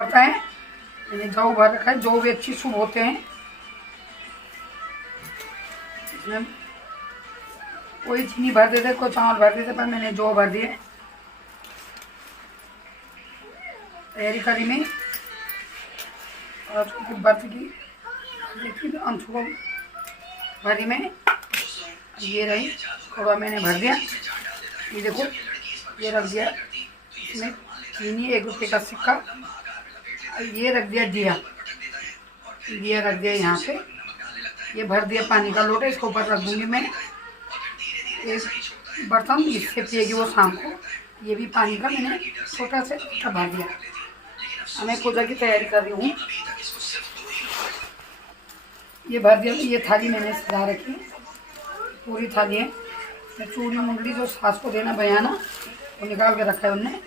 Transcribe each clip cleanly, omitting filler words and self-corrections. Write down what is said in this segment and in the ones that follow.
पता है मैंने जौ भर रखा है। जौ भी अच्छी शुभ होते हैं। इसमें कोई चीनी भर देते, कोई चावल भर देते, पर मैंने जौ भर दिए। तैयारी करी में और बर्फ की देखिए अंशों को भरी में ये रही थोड़ा मैंने भर दिया। ये देखो ये रख दिया इसमें चीनी, 1 रुपये का सिक्का, ये रख दिया दिया, दिया रख दिया यहाँ पे। ये भर दिया पानी का लोटा, इसके ऊपर रख दूंगी मैं एक बर्तन, इससे पिएगी वो शाम को। ये भी पानी का मैंने छोटा से भर दिया। अब मैं पूजा की तैयारी कर रही हूँ। ये भर दिया। ये थाली मैंने सजा रखी, पूरी थाली है। चूड़ी मुंडली जो सास को देना बयाना वो निकाल के रखा है उनने।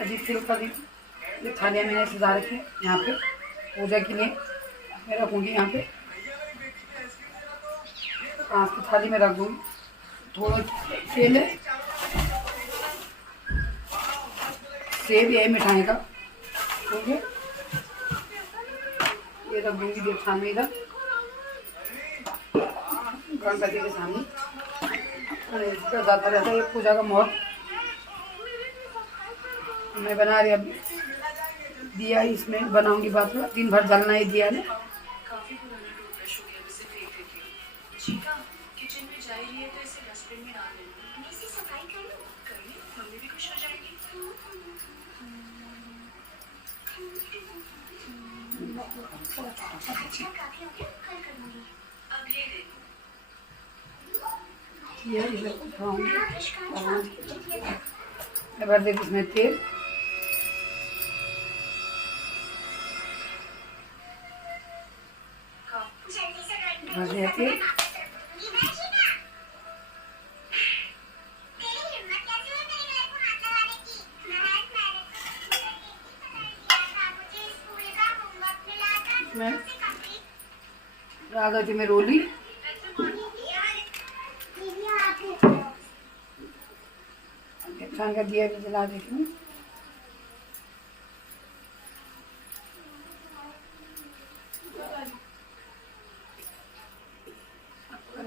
अभी सिल्क ये थालियाँ मैंने सजा रखी है यहाँ पे पूजा के लिए। मैं रखूँगी यहाँ पे कांच की थाली में रख दूँगी। थोड़ा तेल है, सेब है मिठाई का, ठीक है। ये रख दूँगी देवस्थान में इधर गणपति के सामने। इसका ज़्यादा रहता है ये पूजा का माहौल। मैं बना रही अभी दिया, इसमें बनाऊंगी बात में। दिन भर जलना ही दिया ने। भर देती इसमें तेल। भर दिया तेल। इसमें राधा जी में रोली, का दिया भी जला देती हूँ।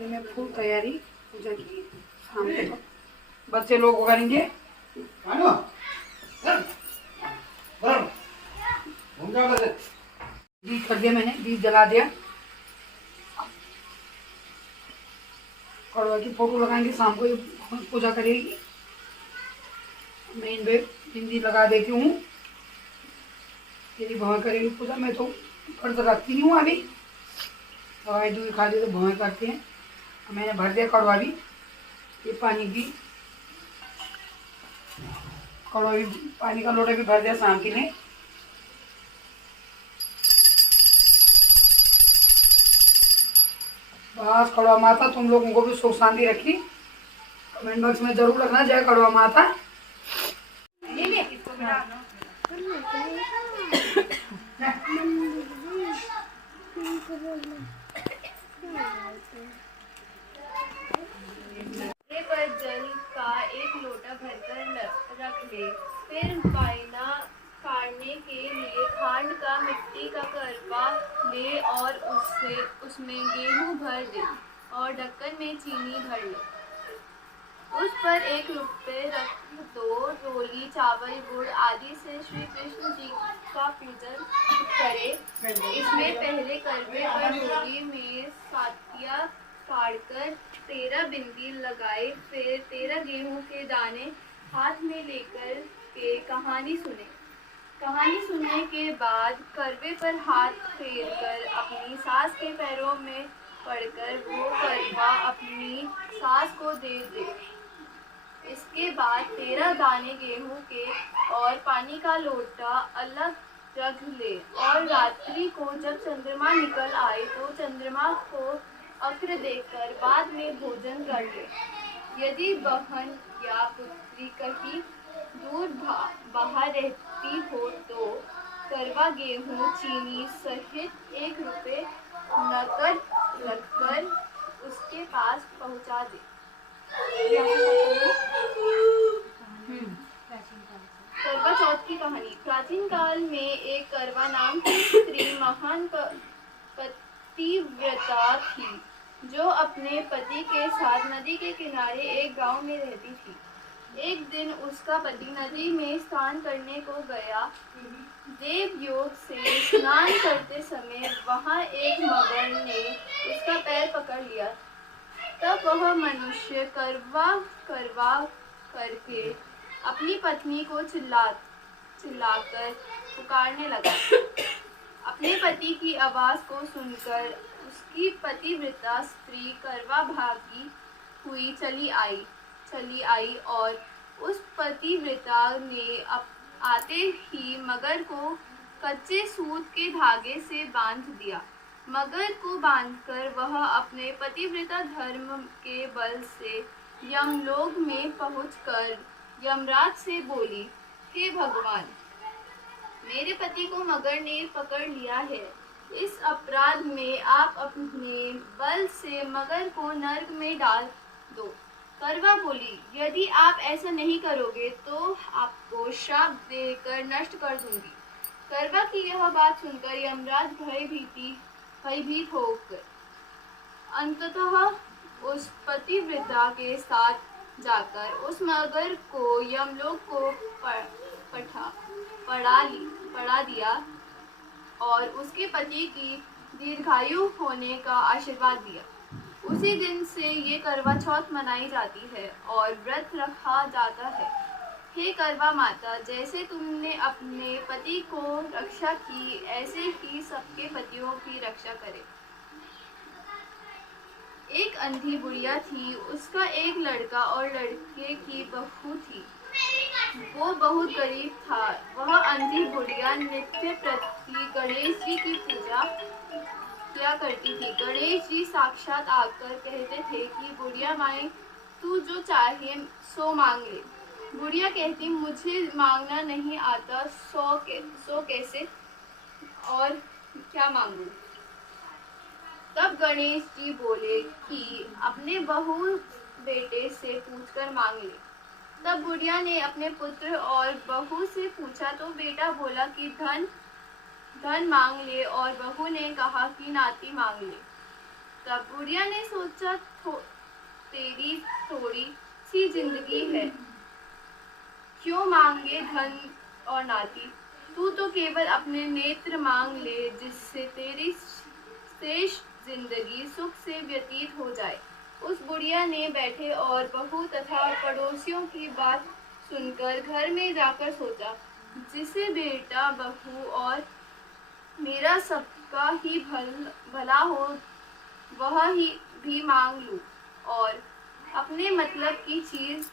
मैं फुल तैयारी पूजा की शाम को बच्चे लोग करेंगे। दीप कर दिया मैंने, दीप जला दिया। कड़वा की फोटो लगाएंगे शाम को, ये पूजा करेगी। मैं इन पे बिंदी लगा देती हूँ। यदि भवन करेगी पूजा, मैं तो व्रत रखती नहीं हूँ अभी। दवाई दूध खा ली तो भवन करते हैं। मैंने भर दिया कड़वा भी। ये पानी भी कड़वा भी, पानी का लोटा भी भर दिया शाम के लिए। बस कड़वा माता तुम लोगों को भी सुख शांति रखी। कमेंट बॉक्स में जरूर रखना जय कड़वा माता। पर जल का एक लोटा भरकर रख ले। फिर वाइना काढ़ने के लिए खांड का मिट्टी का करवा ले और उसमें गेहूं भर दे और ढक्कन में चीनी भर ले। उस पर 1 रुपये रख दो। रोली, चावल, गुड़ आदि से श्री कृष्ण जी का पूजन करे। इसमें पहले करवे पर रोली में सातिया काटकर 13 बिंदी लगाए। फिर 13 गेहूं के दाने हाथ में लेकर के कहानी सुने। कहानी सुनने के बाद करवे पर हाथ फेरकर अपनी सास के पैरों में पड़कर वो करवा अपनी सास को दे दे। इसके बाद 13 दाने गेहूं के और पानी का लोटा अलग रख ले और रात्रि को जब चंद्रमा निकल आए तो चंद्रमा को अर्घ्य देकर बाद में भोजन कर ले। यदि बहन या पुत्री कहीं दूर बाहर रहती हो तो करवा गेहूं चीनी सहित 1 रुपये नकद रखकर उसके पास पहुंचा दे। प्राचीन काल में एक करवा नाम की स्त्री महान पतिव्रता थी, जो अपने पति के साथ नदी के किनारे एक गांव में रहती थी। एक दिन उसका पति नदी में स्नान करने को गया। देवयोग से स्नान करते समय वहां एक मगर ने उसका पैर पकड़ लिया। तब वह मनुष्य करवा करवा करके अपनी पत्नी को चिल्लाकर पुकारने लगा। अपने पति की आवाज को सुनकर उसकी पतिव्रता स्त्री करवा भागी हुई चली आई और उस पतिव्रता ने आते ही मगर को कच्चे सूत के धागे से बांध दिया। मगर को बांधकर वह अपने पतिव्रता धर्म के बल से यमलोक में पहुंचकर यमराज से बोली, हे भगवान, मेरे पति को मगर ने पकड़ लिया है। इस अपराध में आप अपने बल से मगर को नर्क में डाल दो। करवा बोली, यदि आप ऐसा नहीं करोगे तो आपको श्राप देकर नष्ट कर दूंगी। करवा की यह बात सुनकर यमराज भयभीत होकर अंततः उस पतिव्रता के साथ जाकर उस मगर को यमलोक को पड़ा दिया और उसके पति की दीर्घायु होने का आशीर्वाद दिया। उसी दिन से ये करवा चौथ मनाई जाती है और व्रत रखा जाता है। हे करवा माता, जैसे तुमने अपने पति को रक्षा की, ऐसे ही सबके पतियों की रक्षा करे। एक अंधी बुढ़िया थी। उसका एक लड़का और लड़के की बहू थी। वो बहुत गरीब था। वह अंधी बुढ़िया नित्य प्रति गणेश जी की पूजा किया करती थी। गणेश जी साक्षात आकर कहते थे कि बुढ़िया माई, तू जो चाहे सो मांग ले। बुढ़िया कहती, मुझे मांगना नहीं आता, सो कैसे और क्या मांगू। तब गणेश जी बोले कि अपने बहू बेटे से पूछकर मांग ले। तब बुढ़िया ने अपने पुत्र और बहू से पूछा तो बेटा बोला कि धन मांग ले और बहू ने कहा कि नाती मांग ले। तब बुढ़िया ने सोचा, तेरी थोड़ी सी जिंदगी है, क्यों मांगे धन और नाती। तू तो केवल अपने नेत्र मांग ले, जिससे तेरी शेष जिंदगी सुख से व्यतीत हो जाए। उस बुढ़िया ने बैठे और बहू तथा पड़ोसियों की बात सुनकर घर में जाकर सोचा, जिसे बेटा बहू और मेरा सबका ही भला हो, वह ही भी मांग लूं और अपने मतलब की चीज